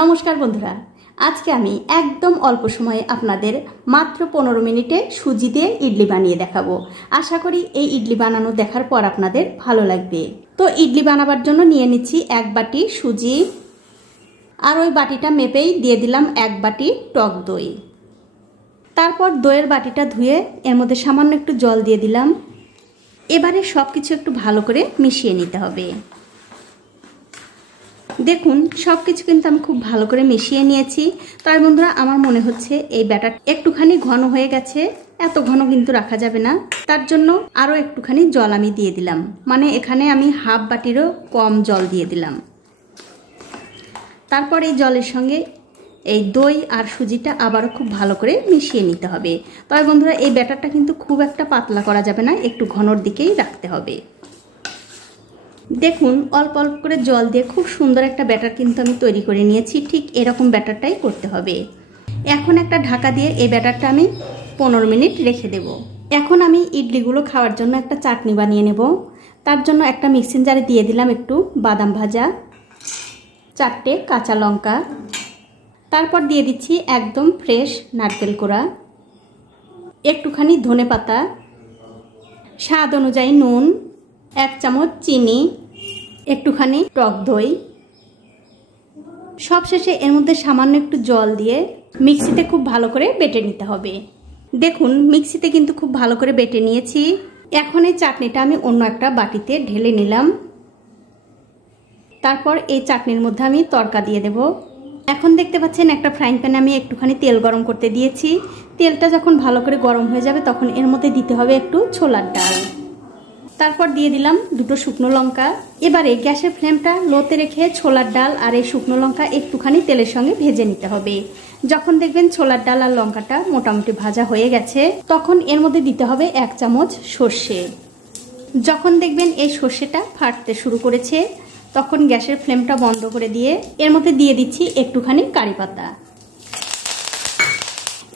নমস্কার বন্ধুরা, আজকে আমি একদম অল্প সময়ে আপনাদের মাত্র 15 মিনিটে সুজি দিয়ে ইডলি বানিয়ে দেখাবো। আশা করি এই ইডলি বানানো দেখার পর আপনাদের ভালো লাগবে। তো ইডলি বানাবার জন্য নিয়ে নিচ্ছি 1 বাটি সুজি, আর ওই বাটিটা মেপেই দিয়ে দিলাম 1 বাটি টক দই। তারপর দইয়ের বাটিটা ধুয়ে এর মধ্যে সামান্য একটু জল দিয়ে দিলাম। এবারে সব কিছু একটু ভালো করে মিশিয়ে নিতে হবে। দেখুন সব কিছু কিন্তু আমি খুব ভালো করে মিশিয়ে নিয়েছি। তাই বন্ধুরা, আমার মনে হচ্ছে এই ব্যাটার একটুখানি ঘন হয়ে গেছে। এত ঘন কিন্তু রাখা যাবে না, তার জন্য আরও একটুখানি জল আমি দিয়ে দিলাম। মানে এখানে আমি হাফ বাটিরও কম জল দিয়ে দিলাম। তারপর এই জলের সঙ্গে এই দই আর সুজিটা আবারও খুব ভালো করে মিশিয়ে নিতে হবে। তবে বন্ধুরা, এই ব্যাটারটা কিন্তু খুব একটা পাতলা করা যাবে না, একটু ঘনর দিকেই রাখতে হবে। দেখুন অল্প অল্প করে জল দিয়ে খুব সুন্দর একটা ব্যাটার কিন্তু আমি তৈরি করে নিয়েছি। ঠিক এরকম ব্যাটারটাই করতে হবে। এখন একটা ঢাকা দিয়ে এই ব্যাটারটা আমি 15 মিনিট রেখে দেব। এখন আমি ইডলিগুলো খাওয়ার জন্য একটা চাটনি বানিয়ে নেব। তার জন্য একটা মিক্সিং জারে দিয়ে দিলাম একটু বাদাম ভাজা, 4টে কাঁচা লঙ্কা, তারপর দিয়ে দিচ্ছি একদম ফ্রেশ নারকেল কোড়া, একটুখানি ধনেপাতা, স্বাদ অনুযায়ী নুন, 1 চামচ চিনি, একটুখানি টক দই। সবশেষে এর মধ্যে সামান্য একটু জল দিয়ে মিক্সিতে খুব ভালো করে বেটে নিতে হবে। দেখুন মিক্সিতে কিন্তু খুব ভালো করে বেটে নিয়েছি। এখন এই চাটনিটা আমি অন্য একটা বাটিতে ঢেলে নিলাম। তারপর এই চাটনির মধ্যে আমি তড়কা দিয়ে দেব। এখন দেখতে পাচ্ছেন একটা ফ্রাইং প্যানে আমি একটুখানি তেল গরম করতে দিয়েছি। তেলটা যখন ভালো করে গরম হয়ে যাবে তখন এর মধ্যে দিতে হবে একটু ছোলার ডাল। তারপর দিয়ে দিলাম 2টো শুকনো লঙ্কা। এবারে গ্যাসের ফ্লেমটা লোতে রেখে ছোলার ডাল আর এই শুকনো লঙ্কা একটুখানি তেলের সঙ্গে ভেজে নিতে হবে। যখন দেখবেন ছোলার ডাল আর লঙ্কাটা মোটামুটি ভাজা হয়ে গেছে তখন এর মধ্যে দিতে হবে 1 চামচ সর্ষে। যখন দেখবেন এই সর্ষেটা ফাটতে শুরু করেছে তখন গ্যাসের ফ্লেমটা বন্ধ করে দিয়ে এর মধ্যে দিয়ে দিচ্ছি একটুখানি কারি পাতা।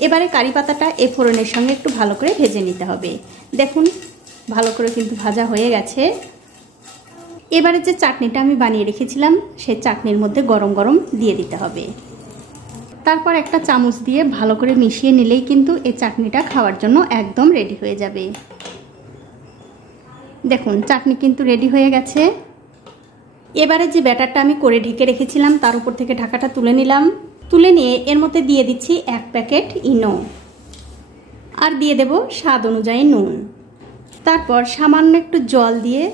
এবারে কারি পাতাটা এই ফোড়নের সঙ্গে একটু ভালো করে ভেজে নিতে হবে। দেখুন ভালো করে কিন্তু ভাজা হয়ে গেছে। এবারে যে চাটনিটা আমি বানিয়ে রেখেছিলাম সেই চাটনির মধ্যে গরম গরম দিয়ে দিতে হবে। তারপর একটা চামচ দিয়ে ভালো করে মিশিয়ে নিলেই কিন্তু এই চাটনিটা খাওয়ার জন্য একদম রেডি হয়ে যাবে। দেখুন চাটনি কিন্তু রেডি হয়ে গেছে। এবারে যে ব্যাটারটা আমি করে ঢেকে রেখেছিলাম তার উপর থেকে ঢাকাটা তুলে নিলাম। তুলে নিয়ে এর মধ্যে দিয়ে দিচ্ছি 1 প্যাকেট ইনো, আর দিয়ে দেব স্বাদ অনুযায়ী নুন। তারপর সামান্য একটু জল দিয়ে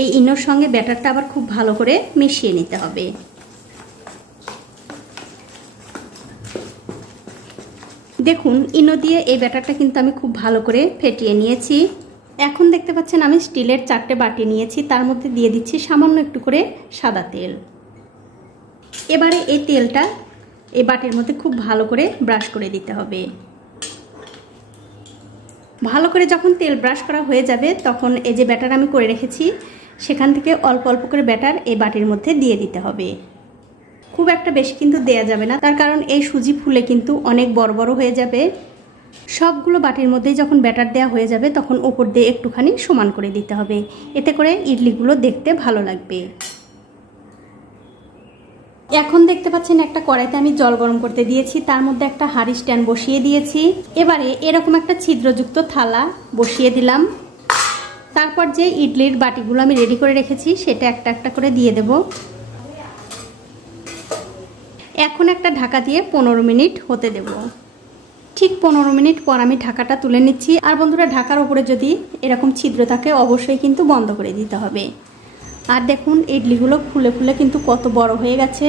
এই ইনোর সঙ্গে ব্যাটারটা আবার খুব ভালো করে মিশিয়ে নিতে হবে। দেখুন ইনো দিয়ে এই ব্যাটারটা কিন্তু আমি খুব ভালো করে ফেটিয়ে নিয়েছি। এখন দেখতে পাচ্ছেন আমি স্টিলের 4টে বাটি নিয়েছি, তার মধ্যে দিয়ে দিচ্ছি সামান্য একটু করে সাদা তেল। এবারে এই তেলটা এই বাটির মধ্যে খুব ভালো করে ব্রাশ করে দিতে হবে। ভালো করে যখন তেল ব্রাশ করা হয়ে যাবে তখন এই যে ব্যাটার আমি করে রেখেছি সেখান থেকে অল্প অল্প করে ব্যাটার এই বাটির মধ্যে দিয়ে দিতে হবে। খুব একটা বেশি কিন্তু দেয়া যাবে না, তার কারণ এই সুজি ফুলে কিন্তু অনেক বড় বড় হয়ে যাবে। সবগুলো বাটির মধ্যেই যখন ব্যাটার দেওয়া হয়ে যাবে তখন উপর দিয়ে একটুখানি সমান করে দিতে হবে। এতে করে ইডলিগুলো দেখতে ভালো লাগবে। এখন দেখতে পাচ্ছেন একটা কড়াইতে আমি জল গরম করতে দিয়েছি, তার মধ্যে একটা হাঁড়ি স্ট্যান্ড বসিয়ে দিয়েছি। এবারে এরকম একটা ছিদ্রযুক্ত থালা বসিয়ে দিলাম। তারপর যে ইডলির বাটিগুলো আমি রেডি করে রেখেছি সেটা একটা একটা করে দিয়ে দেব। এখন একটা ঢাকা দিয়ে 15 মিনিট হতে দেব। ঠিক 15 মিনিট পর আমি ঢাকাটা তুলে নিচ্ছি। আর বন্ধুরা, ঢাকার উপরে যদি এরকম ছিদ্র থাকে অবশ্যই কিন্তু বন্ধ করে দিতে হবে। আর দেখুন ইডলিগুলো ফুলে ফুলে কিন্তু কত বড় হয়ে গেছে।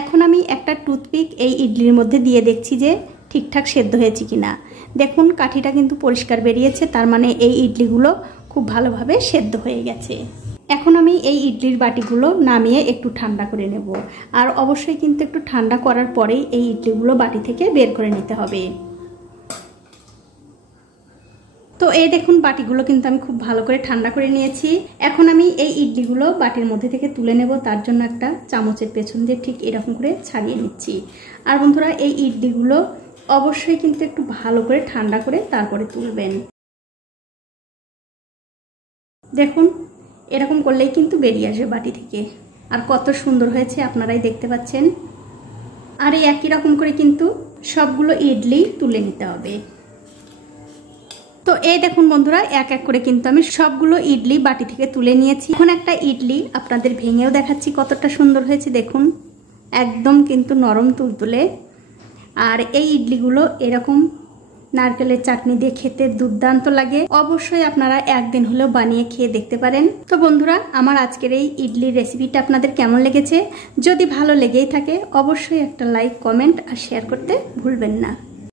এখন আমি একটা টুথপিক এই ইডলির মধ্যে দিয়ে দেখছি যে ঠিকঠাক সেদ্ধ হয়েছে কিনা। দেখুন কাঠিটা কিন্তু পরিষ্কার বেরিয়েছে, তার মানে এই ইডলিগুলো খুব ভালোভাবে সেদ্ধ হয়ে গেছে। এখন আমি এই ইডলির বাটিগুলো নামিয়ে একটু ঠান্ডা করে নেব। আর অবশ্যই কিন্তু একটু ঠান্ডা করার পরেই এই ইডলিগুলো বাটি থেকে বের করে নিতে হবে। তো এই দেখুন বাটিগুলো কিন্তু আমি খুব ভালো করে ঠান্ডা করে নিয়েছি। এখন আমি এই ইডলিগুলো বাটির মধ্যে থেকে তুলে নেব। তার জন্য একটা চামচের পেছন দিয়ে ঠিক এরকম করে ছাড়িয়ে নিচ্ছি। আর বন্ধুরা, এই ইডলিগুলো অবশ্যই কিন্তু একটু ভালো করে ঠান্ডা করে তারপরে তুলবেন। দেখুন এরকম করলেই কিন্তু বেরিয়ে আসবে বাটি থেকে। আর কত সুন্দর হয়েছে আপনারাই দেখতে পাচ্ছেন। আর এই একই রকম করে কিন্তু সবগুলো ইডলি তুলে নিতে হবে। তো এই দেখুন বন্ধুরা, এক এক করে কিন্তু আমি সবগুলো ইডলি বাটি থেকে তুলে নিয়েছি। এখন একটা ইডলি আপনাদের ভেঙেও দেখাচ্ছি কতটা সুন্দর হয়েছে। দেখুন একদম কিন্তু নরম তুলতুলে। আর এই ইডলিগুলো এরকম নারকেলের চাটনি দিয়ে খেতে দুর্দান্ত লাগে। অবশ্যই আপনারা একদিন হলেও বানিয়ে খেয়ে দেখতে পারেন। তো বন্ধুরা, আমার আজকের এই ইডলির রেসিপিটা আপনাদের কেমন লেগেছে? যদি ভালো লেগেই থাকে অবশ্যই একটা লাইক, কমেন্ট আর শেয়ার করতে ভুলবেন না।